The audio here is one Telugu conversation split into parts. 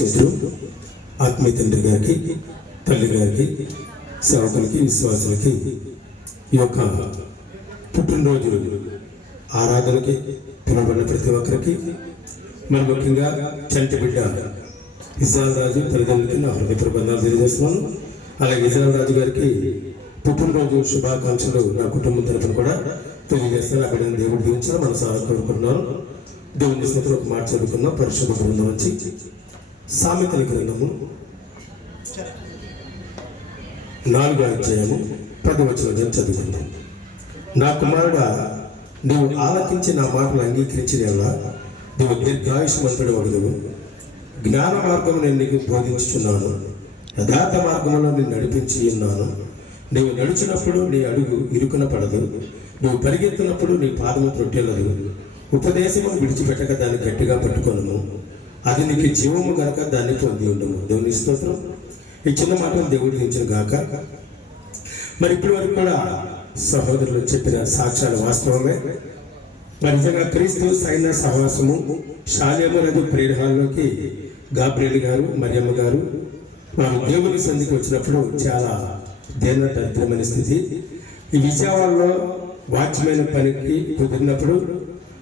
చేతులు ఆత్మీయ తండ్రి గారికి తల్లి గారికి సేవకులకి విశ్వాసులకి ఈ యొక్క పుట్టినరోజు ఆరాధనకి పిలువబడిన ప్రతి ఒక్కరికి మరి ముఖ్యంగా చంటి బిడ్డ ఇజ్రాయల్ రాజు తల్లిదండ్రులకి నా హృదయ ప్రబంధాలు తెలియజేస్తున్నాను. అలాగే ఇజ్రాయల్ రాజు గారికి పుట్టినరోజు శుభాకాంక్షలు నా కుటుంబం తరఫున కూడా తెలియజేస్తాను. అక్కడ దేవుడు దీవించాలి మనసారా కోరుకుంటున్నాను. దేవుని స్థితిలో ఒక మాట చదువుకుందాం. పరిశుభ్ర బృందం వచ్చి సామెతల గ్రంథము. నాలుగో అధ్యాయము పది వచ్చిన చదువుకుందాం నా కుమారుడా నీవు ఆలకించి నా మాటలు అంగీకరించిన ఎడల నీవు దీర్ఘాయుష్మంతుడు వగదువు జ్ఞాన మార్గము నేను నీకు బోధించుచున్నాను. యథార్థ మార్గంలో నేను నడిపించి ఉన్నాను. నీవు నడిచినప్పుడు నీ అడుగు ఇరుకున పడదు. నువ్వు పరిగెత్తినప్పుడు నీ పాదము తొట్టెలదు ఉపదేశము విడిచిపెట్టక దాన్ని గట్టిగా పట్టుకొను అది నీకు జీవము కనుక దాన్ని పొంది ఉండము. దేవుని స్తోత్రం. ఈ చిన్న మాటలు దేవుడు ఇచ్చిన గాక. మరి ఇప్పటి వరకు కూడా సహోదరులు చెప్పిన సాక్ష్యాలు వాస్తవమే. మరి నిజంగా క్రీస్తు సైన్య సహవాసము శాల్యము నది ప్రేరహాల్లోకి గాబ్రియల్ గారు మరియమ్మ గారు వారు దేవుని సంధికి వచ్చినప్పుడు చాలా దీన దరిద్రమైన స్థితి. ఈ విజయవాడలో వాచ్మెన్ పనికి కుదిరినప్పుడు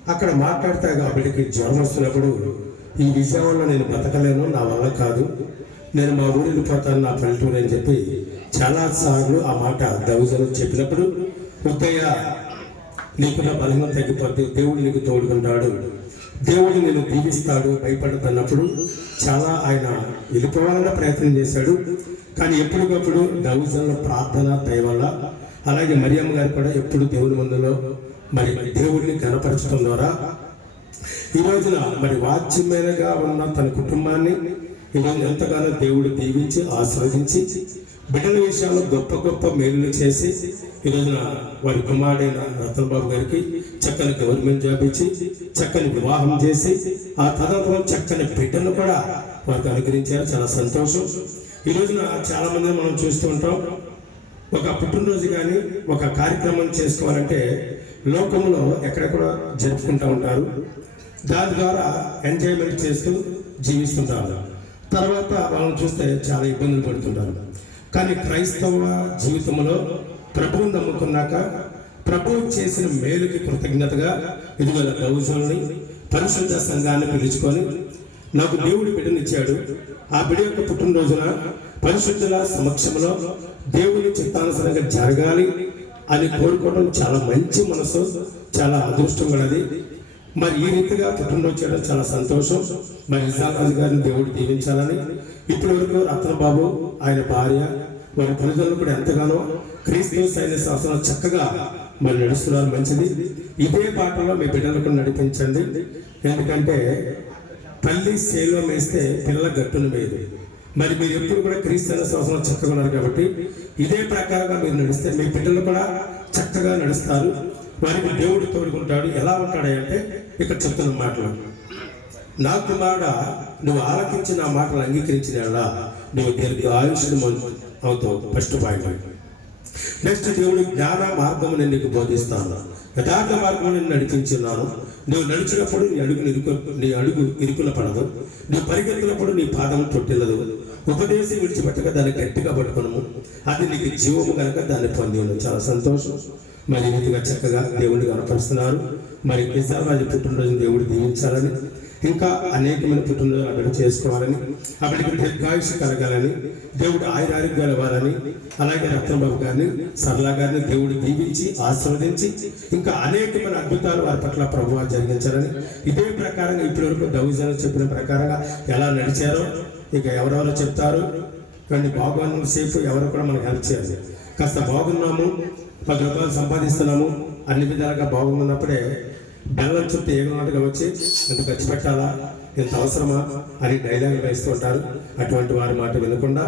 అక్కడ మాట్లాడితే కాబట్టి జ్వరం వస్తున్నప్పుడు ఈ విజయవాడలో నేను బ్రతకలేను నా వల్ల కాదు. నేను మా ఊరు వెళ్ళిపోతాను నా పల్లెటూరు అని చెప్పి చాలా సార్లు ఆ మాట దౌజలు చెప్పినప్పుడు ఉత్తయ్య నీకున్న బలహీనం తగ్గిపోతే దేవుడు నీకు తోడుకుంటాడు. దేవుడు నేను దీవిస్తాడు భయపడుతున్నప్పుడు చాలా ఆయన వెళ్ళిపోవాలన్న ప్రయత్నం చేశాడు. కానీ ఎప్పటికప్పుడు దౌజన్ల ప్రార్థన దయవల్ల అలాగే మరియమ్మ గారు కూడా ఎప్పుడు దేవుని ముందులో మరి దేవుడిని కనపరచడం ద్వారా ఈ రోజున మరి వాచ్యమైనగా ఉన్న తన కుటుంబాన్ని ఈరోజు ఎంతగానో దేవుడు దీవించి ఆస్వాదించి బిడ్డల విషయాల్లో గొప్ప గొప్ప మేలులు చేసి ఈ రోజున వారి కుమారుడైన రతన్ బాబు గారికి చక్కని గవర్నమెంట్ జాబ్ ఇచ్చి చక్కని వివాహం చేసి ఆ తదనంతరం చక్కని బిడ్డను కూడా వారికి అనుగ్రహించారు. చాలా సంతోషం. ఈ రోజున చాలా మంది మనం చూస్తూ ఉంటాం. ఒక పుట్టినరోజు కానీ ఒక కార్యక్రమం చేసుకోవాలంటే లోకంలో ఎక్కడెక్కడ జరుపుకుంటూ ఉంటారు. దాని ద్వారా ఎంజాయ్మెంట్ చేస్తూ జీవిస్తుంటారు తర్వాత వాళ్ళని చూస్తే చాలా ఇబ్బందులు పడుతుంటారు కానీ క్రైస్తవ జీవితంలో ప్రభువు నమ్ముకున్నాక ప్రభు చేసిన మేలుకి కృతజ్ఞతగా ఇదిగో గౌజుల్ని పరిశుద్ధ సంఘాన్ని పిలుచుకొని నాకు దేవుడు బిడ్డనిచ్చాడు. ఆ బిడ్డ యొక్క పుట్టినరోజున పరిశుద్ధుల సమక్షంలో దేవుని చిత్తానుసరంగా జరగాలి. అని కోరుకోవడం చాలా మంచి మనసు చాలా అదృష్టం కలది మరి ఈ రీతిగా పుట్టినరోజు చేయడం చాలా సంతోషం. మరి ఇసారాజు గారిని దేవుడు దీవించాలని. ఇప్పటి వరకు రత్నబాబు ఆయన భార్య వారి తల్లిదండ్రులు కూడా ఎంతగానో క్రీస్తు సైన్య శాసనం చక్కగా మరి నడుస్తున్నారు. మంచిది. ఇదే పాటలో మీ బిడ్డలకు నడిపించండి. ఎందుకంటే తల్లి సేలో వేస్తే పిల్లల గట్టును వేయదు. మరి మీరు ఎప్పుడు కూడా క్రీస్తు సంవత్సరం చక్కగా ఉన్నారు కాబట్టి ఇదే ప్రకారంగా మీరు నడిస్తే మీ బిడ్డలు కూడా చక్కగా నడుస్తారు. వారికి దేవుడు తోడుకుంటాడు. ఎలా ఉంటాడంటే ఇక్కడ చెప్తున్న మాటలు. నా కుమారుడ నువ్వు ఆలకించి నా మాటలు అంగీకరించిన నువ్వు దీనికి ఆయుష్ను అవుతావు. ఫస్ట్ పాయింట్ నెక్స్ట్ దేవుడు జ్ఞాన మార్గము నేను నీకు బోధిస్తాను. యథార్థ మార్గము నేను నడిపించున్నాను. నువ్వు నడిచినప్పుడు నీ అడుగు ఇరుకు నీ అడుగు ఇరుకుల పడదు. నువ్వు పరిగెత్తినప్పుడు నీ పాదం తొట్టిల్లదు ఉపదేశం విడిచిపెట్టక దాన్ని గట్టిగా పట్టుకున్నాము. అది నీకు జీవము కనుక దాన్ని పొంది ఉన్నాం చాలా సంతోషం. మరి ఈ చక్కగా దేవుడిని కనపరుస్తున్నారు మరి ఇసారాజు పుట్టినరోజు దేవుడు దీవించాలని ఇంకా అనేకమైన పుట్టినరోజు అక్కడ చేసుకోవాలని అక్కడికి దీర్ఘాయుష కలగాలని దేవుడు ఆయుర ఆరోగ్యాలు ఇవ్వాలని అలాగే రత్నబాబు గారిని సరళ గారిని దేవుడు దీవించి ఆశీర్వదించి ఇంకా అనేకమైన అద్భుతాలు వారి పట్ల ప్రభువారు జరిగించాలని ఇదే ప్రకారంగా ఇప్పటివరకు వరకు చెప్పిన ప్రకారంగా ఎలా నడిచారో ఇక ఎవరెవరో చెప్తారు? కానీ బాగున్న సేఫ్ ఎవరు కూడా మనకు హెల్ప్ చేయాలి కాస్త బాగున్నాము పది రూపాయలు సంపాదిస్తున్నాము అన్ని విధాలుగా బాగున్నప్పుడే బెల్లం చుట్టూ ఏగనాటుగా వచ్చి ఎంత ఖర్చు పెట్టాలా ఎంత అవసరమా అని డైలాగులు వేస్తూ ఉంటారు. అటువంటి వారి మాట వినకుండా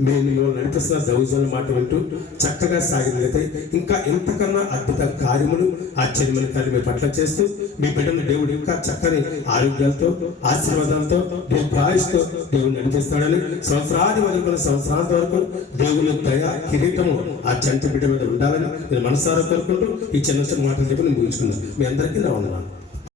మేము మిమ్మల్ని నడిపిస్తున్న మాట వింటూ చక్కగా సాగినట్లయితే ఇంకా ఎంతకన్నా అద్భుత కార్యములు ఆశ్చర్యమైన కార్యం మీ పట్ల చేస్తూ మీ బిడ్డను దేవుడు ఇంకా చక్కని ఆరోగ్యాలతో ఆశీర్వాదాలతో దీర్ఘాయుష్తో దేవుడు నడిపిస్తాడని సంవత్సరాది వరకు సంవత్సరాంత వరకు దేవుని దయ కిరీటము ఆ చంటి బిడ్డ మీద ఉండాలని నేను మనసారా కోరుకుంటూ ఈ చిన్న చిన్న మాటలు చెప్పి నేను ముగించుకున్నాను. మీ అందరికీ నా వందనాలు.